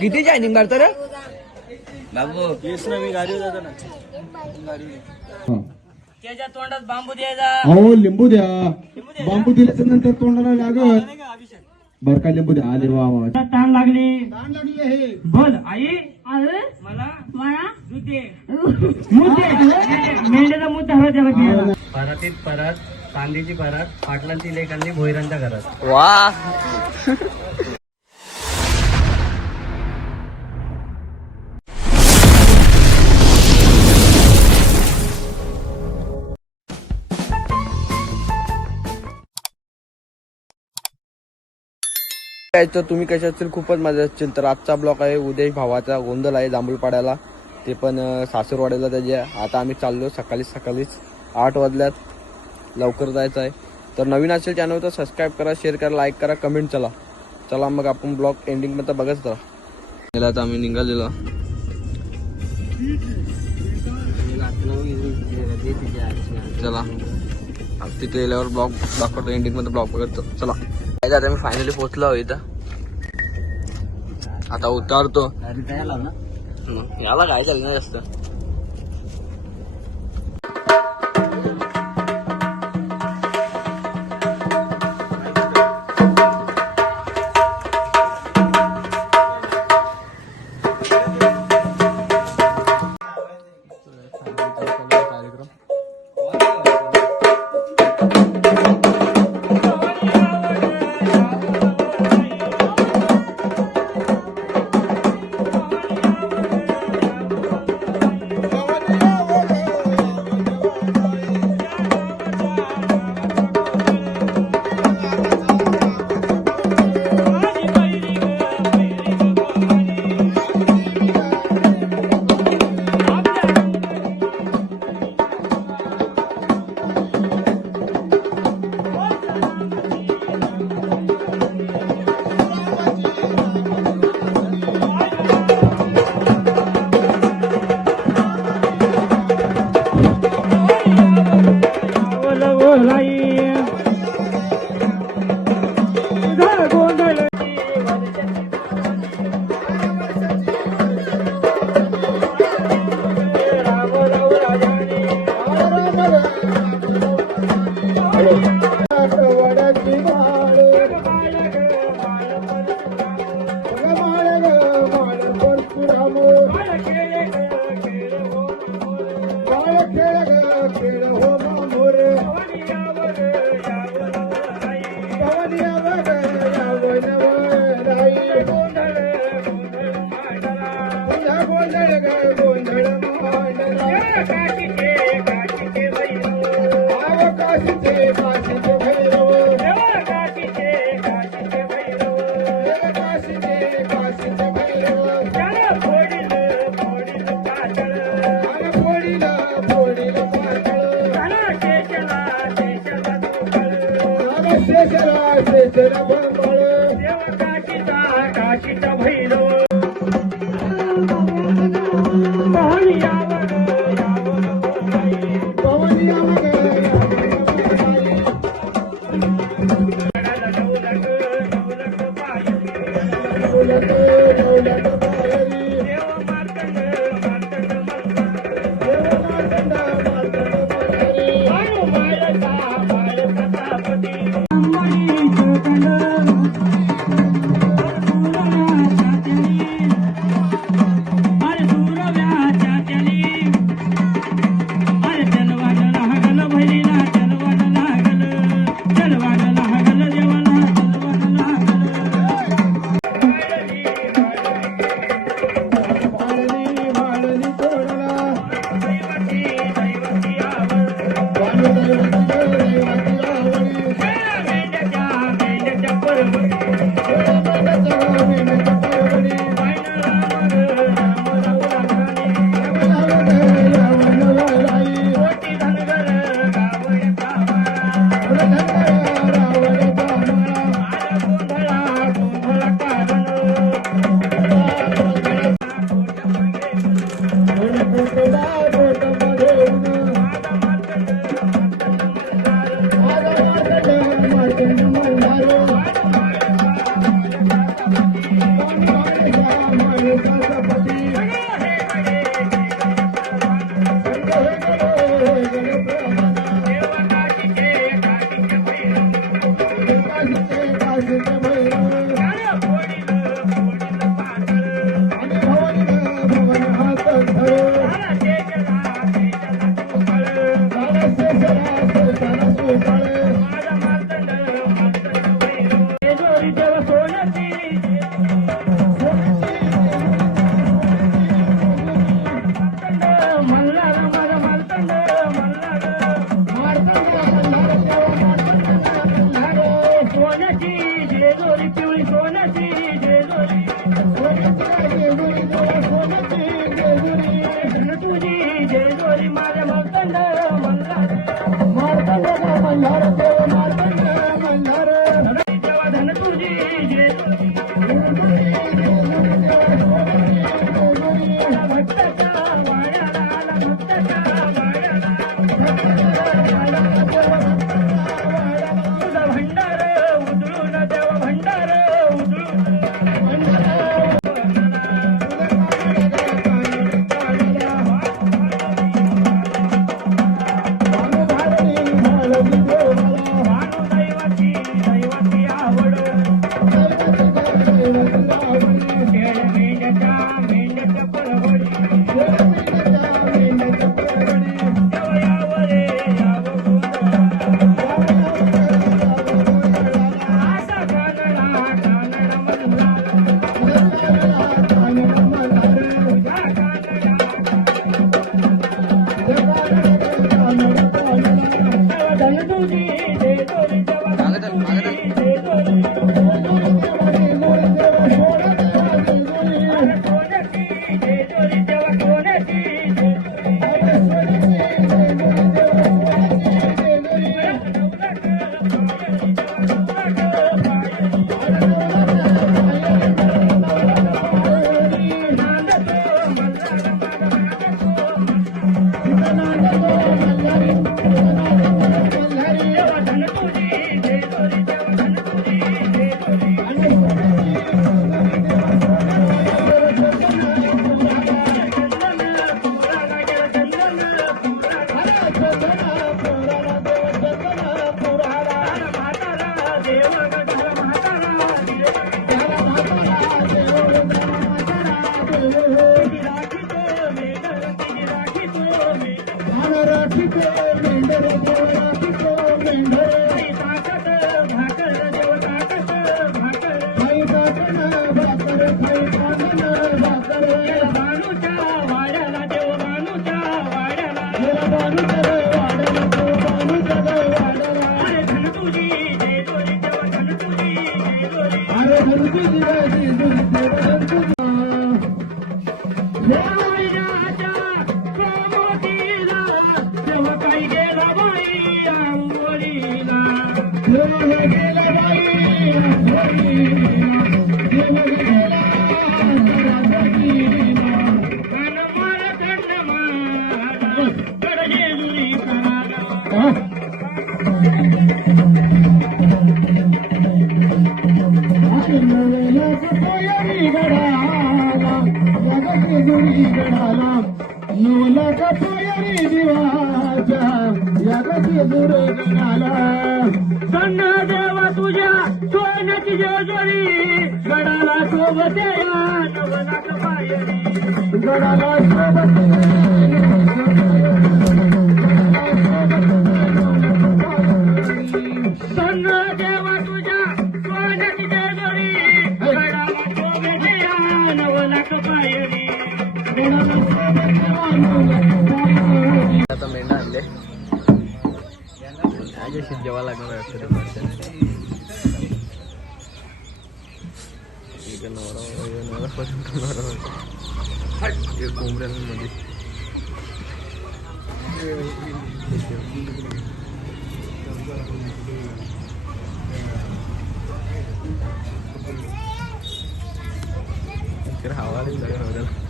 किती जायनिंग मारतो रे येस ना मी गाडी जातो ना. त्याच्या तोंडात बांबू द्यायचा. हो लिंबू द्या. बांबू दिल्याच्या नंतर तोंडाला लागत बर का लिंबू द्या. आले वा वा. ताण लागली. ताण लागली आहे. बोल आई. मला मला? दूध दे. दूध दे मेंढ्याचा मूत धरा त्याला परातीत परत कांदीची परत पाटलांची लेखांनी भोईरांच्या घरात वा. काय तर तुम्ही कशा असतील? खूपच मजा असतील. तर आजचा ब्लॉक आहे उदय भावाचा. गोंधळ आहे जांभूळपाड्याला. ते पण सासूरवाड्याला त्याच्या आता आम्ही चाललो सकाळीच सकाळीच आठ वाजल्यात. लवकर जायचं आहे. तर नवीन असेल चॅनल तर सबस्क्राईब करा शेअर करा लाईक करा कमेंट चला. चला मग आपण ब्लॉग एंडिंगमध्ये बघत राहा. आता आम्ही निघालेलो. चला. तिथे गेल्यावर ब्लॉग दाखवतो एंडिंगमध्ये ब्लॉग बघतो चला. काय आता मी फायनली पोहोचलो इथं. आता उतारतो. याला काय चाललं जास्त? keep going कानमाळा Gonna like my इकडे हवा नाही लागत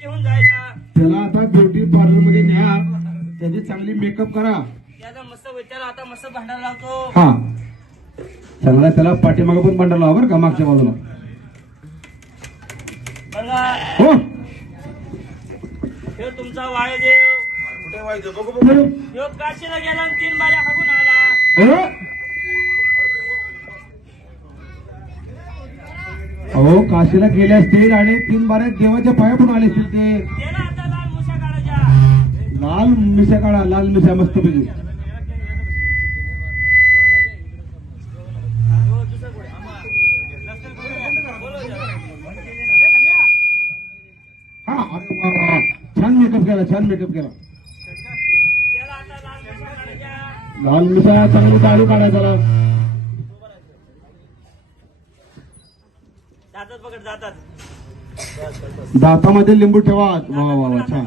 घेऊन जायचा. त्याला आता ब्युटी पार्लरमध्ये न्या. त्याची चांगली मेकअप करा. त्याचा मस्त त्याला आता मस्त भांडायला लावतो. हा. चांगला त्याला पाठीमागं पण भांडायला लावा बरं का मागच्या बाजूला. हो. ह्यो तुमचा वायुदेव ह्यो काशीला गेला आणि तीन बाऱ्या हाकून आला. हो. अहो काशीला गेले असतील आणि तीन बाऱ्या देवाच्या पाया पण आले असतील ते. लाल मुशा काढा लाल मिशा मस्त पैकी. छान मेकअप केला छान मेकअप केला. लाल मुशा चांगली दाढी काढायचा त्याला जातात पकड जातात दातामध्ये लिंबू ठेवा. वा वा वा छान.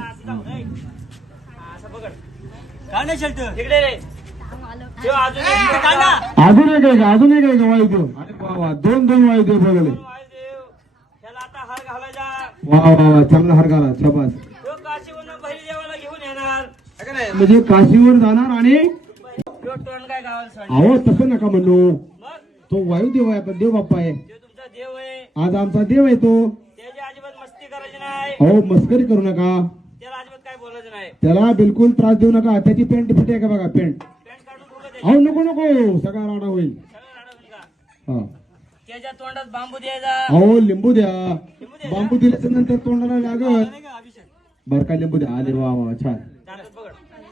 अजून एक आहे का? अजून एक आहे का? वायुदेव. वा वा. दोन दोन वायुदेव बघले. वा वा वा. चांगला हर घाला शबास. म्हणजे काशीवर जाणार आणि अहो तसं नका म्हणू. तो वायुदेव आहे पण देव बाप्पा आहे. आज आमचा देव आहे तो त्याची अजिबात मस्ती करायची नाही अहो मस्करी करू नका. त्याला बिलकुल त्रास देऊ नका. त्याची पॅन्ट फिट आहे का बघा दे. अहो नको नको. सगळा राडा होईल. हा. त्याच्या तोंडात बांबू द्यायचा. अहो लिंबू द्या? बांबू दिल्याच्या नंतर तोंडाला लागत बर का लिंबू द्या. आले वा वा छान.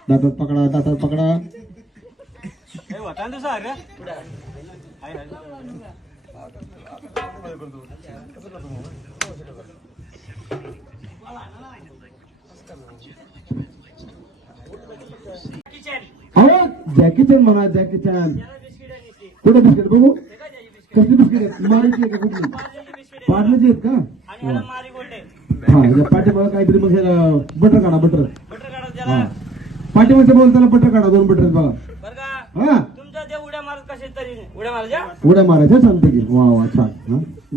दातात पकड. दातात पकडा पकडा हे जॅकी चॅन म्हणा जॅकी चॅन कुठे बिस्किट बघू? कसली बिस्किट आहेत? मारीची आहे का कुठली? पार्लेची आहेत का? हा याच्या काहीतरी मग बटर काढा बटर हा. पाठीमागच्या बोलताना बटर काढा दोन बटर बघा. हा. उड्या मारत उड्या मारायच्या? उड्या मारायच्या सांगते की. वा वा छान.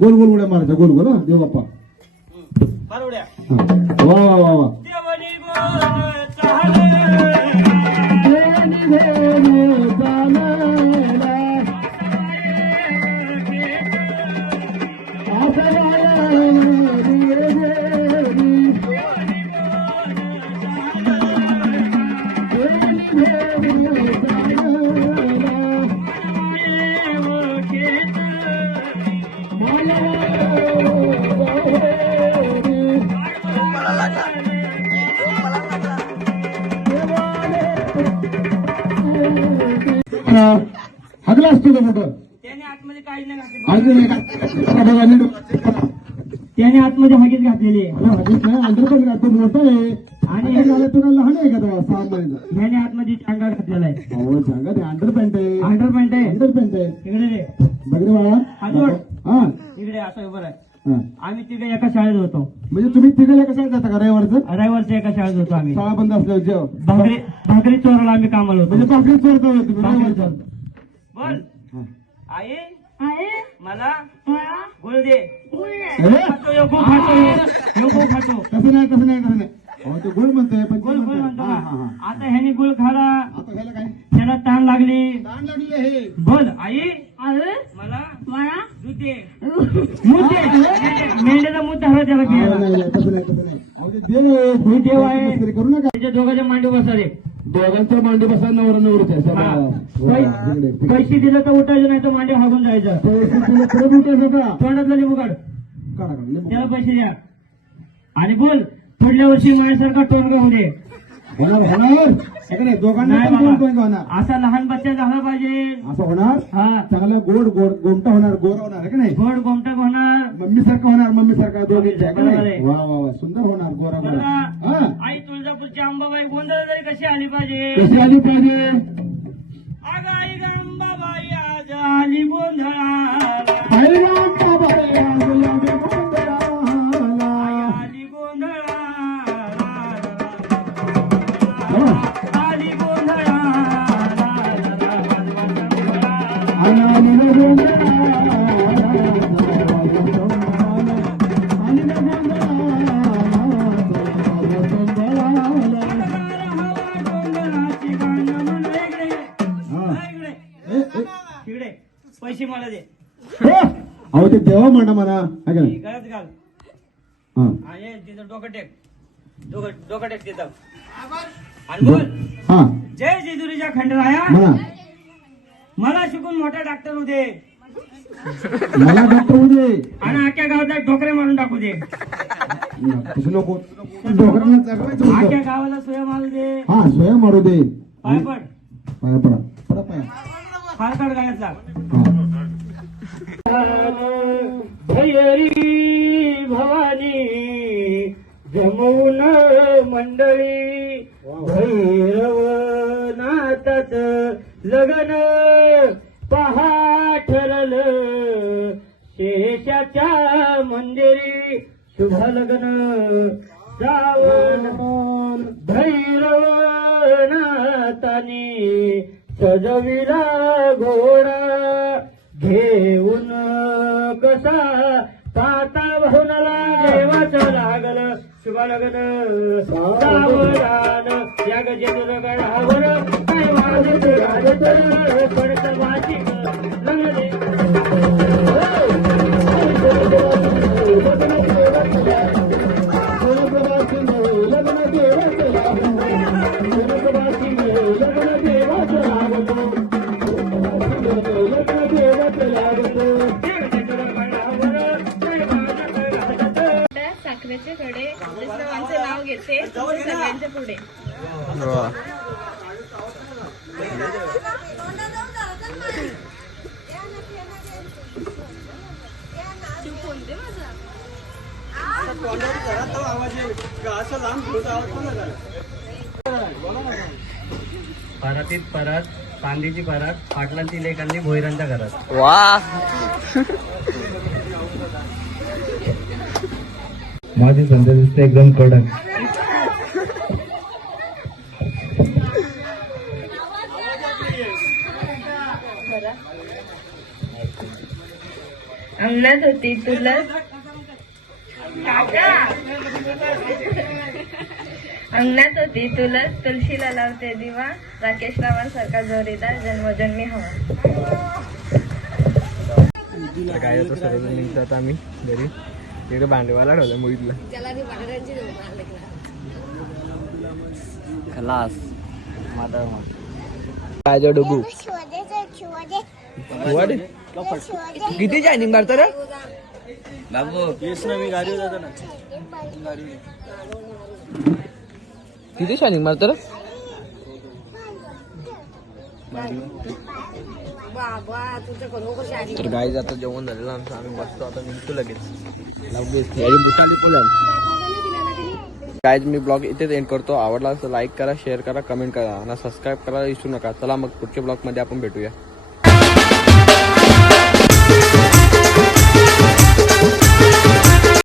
गोल गोल उड्या मारायच्या. गोल गोल देव बाप्पा. मार उड्या. वा वा वा हगला असतो का मोठं त्याने आतमध्ये काही नाही घातले. बघा त्याने आतमध्ये हगीच घातलेली आहे. मोठं आणि हे झालं तुला लहान आहे का तेव्हा सहा महिन्याचा ह्याने आतमध्ये चांगा घातलेला आहे. अहो सांगा ते अंडरपॅन्ट आहे. अंडरपॅन्ट आहे. अंडरपॅन्ट आहे. इकडे रे. बघरे बाळा. हातोड. हा. इकडे असं उभं आहे हा. आम्ही तिघे एका शाळेत होतो. म्हणजे तुम्ही तिघाला कशाला जाता का? रविवारचं? रविवारच्या एका शाळेत होतो आम्ही. शाळा बंद असल्यावर जेव भाकरी भाकरी चोराला आम्ही कामाला होतो. म्हणजे भाकरी चोरता तुम्ही. चोर. बोल. हा. आई मला गुळ दे. तसं नाही तसं नाही तसं नाही. गोड म्हणतोय पण गुळ गुळ म्हणतो हा, हा, हा. आता ह्याने गुळ खाला. आता काय? त्याला ताण लागली. ताण लागली आहे. बोल आई. मला मला? दूध मेंढ्याचा धरा त्याला देव आहे करू नका. त्याच्या दोघांच्या मांडी बसा रे. दोघांच्या मांडी बसा नवरा तिकडे. पैसे दिले तर उठायचं नाही तर मांडी हागून जायचं. पैसे तुला खरं उठायचं का? तोंडातला काढ लिंबू. त्याला पैसे द्या. आणि बोल पुढल्या वर्षी माझ्यासारखा टोनगा होऊ दे. होणार होणार. नाही दोघांना नाही पण दोन बाबा. पॉईंट होणार. असा लहान बच्चा झाला पाहिजे. असं होणार? हा. चांगला गोड गोड गोमटा होणार गोरा होणार आहे का नाही? गोड गोमटक होणार. मम्मी सारखा होणार मम्मी सारखा दोघींच्या आहे. का बरोबर नाही आहे. वा वा वा. सुंदर होणार गोरा गोरा बघा, हा. आई तुळजापूरची अंबाबाई गोंधळ तरी कशी आली पाहिजे? कशी आली पाहिजे? अगं आई गं अंबाबाई आज आली तिकडे पैसे मला दे अहो ते देवा म्हणा म्हणा. हाय का नाही? गळ्यात घाल हा. आणि तिथं डोकं टेक. डोकं डोकं टेक तिथं. आणि बोल. हा. जय जेजुरीच्या खंडराया. म्हणा. मला शिकून मोठा डॉक्टर होते. मला डॉक्टर उदे आणि अख्ख्या गावात डोकरे मारून टाकू दे. नको. जगवायचं अख्ख्या होतं. गावाला सोया मारू दे. हा स्वयं मारू दे. पाय पड. पाया पडा. पडा पाया. फार काढ गाण्यातला हा. भैरी भवानी जमवून मंडळी भैरव नातात लगन पहा ठरलं. शेषाच्या मंदिरी शुभ लग्न. श्रावण भैरव नातानी सजविला घोडा. घेऊन कसा पाता भवनाला देवाचं लागलं. शुभानगन लग्न सावधान या गजेंद्र गडावर काय वाजत गाजत पडत वाचिक नाव घेते सगळ्यांच्या पुढे. परातीत परत कांदीची परत पाटलांची लेखांनी भोईरांच्या घरात. वा. माझी संध्या दिसते एकदम कडक. अंगणात होती तुलस काका अंगणात होती तुलस तुळशीला लावते दिवा. राकेश रावांसारखा जोरीदार जन्मजन्मी हवा. काय होतं सर्व निघतात आम्ही घरी. इकडे भांडेवाला ठेवलं मुळीतलं खलास काय जो डुगू? किती जायनिंग मारतो रे बाबू येस ना मी जातो ना किती शायनिंग मारतो रे तर गाई आता जेवण झालेलं आमचं. आम्ही बसतो आता निघतो लगेच. लगेच. काय मी ब्लॉग इथेच एंड करतो. आवडला असं लाईक करा शेअर करा कमेंट करा. आणि सबस्क्राईब करायला विसरू नका. चला मग पुढच्या ब्लॉगमध्ये आपण भेटूया. Thank